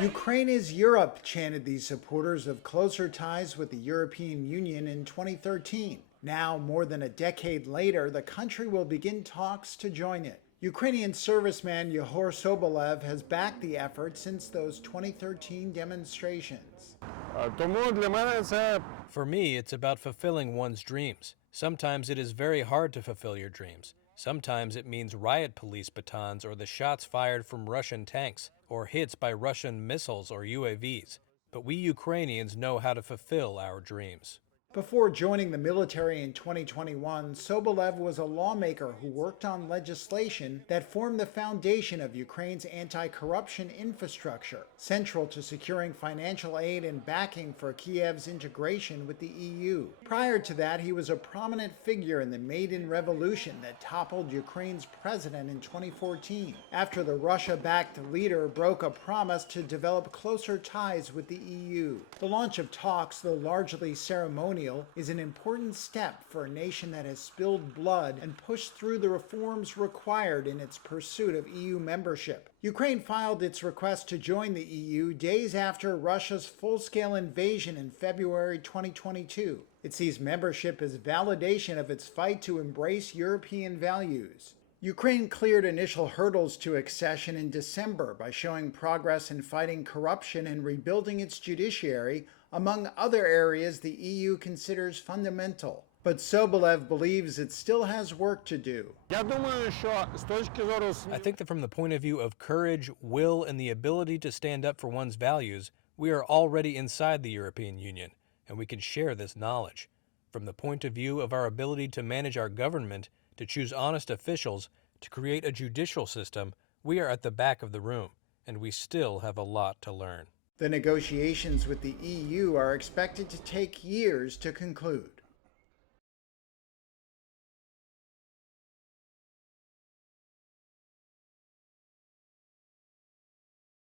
Ukraine is Europe, chanted these supporters of closer ties with the European Union in 2013. Now, more than a decade later, the country will begin talks to join it. Ukrainian serviceman Yehor Sobolev has backed the effort since those 2013 demonstrations. For me, it's about fulfilling one's dreams. Sometimes it is very hard to fulfill your dreams. Sometimes it means riot police batons or the shots fired from Russian tanks or hits by Russian missiles or UAVs. But we Ukrainians know how to fulfill our dreams. Before joining the military in 2021, Sobolev was a lawmaker who worked on legislation that formed the foundation of Ukraine's anti-corruption infrastructure, central to securing financial aid and backing for Kyiv's integration with the EU. Prior to that, he was a prominent figure in the Maidan Revolution that toppled Ukraine's president in 2014, after the Russia-backed leader broke a promise to develop closer ties with the EU. The launch of talks, though largely ceremonial, is an important step for a nation that has spilled blood and pushed through the reforms required in its pursuit of EU membership. Ukraine filed its request to join the EU days after Russia's full-scale invasion in February 2022. It sees membership as validation of its fight to embrace European values. Ukraine cleared initial hurdles to accession in December by showing progress in fighting corruption and rebuilding its judiciary, among other areas the EU considers fundamental. But Sobolev believes it still has work to do. I think that from the point of view of courage, will, and the ability to stand up for one's values, we are already inside the European Union, and we can share this knowledge. From the point of view of our ability to manage our government, to choose honest officials, to create a judicial system, we are at the back of the room, and we still have a lot to learn. The negotiations with the EU are expected to take years to conclude.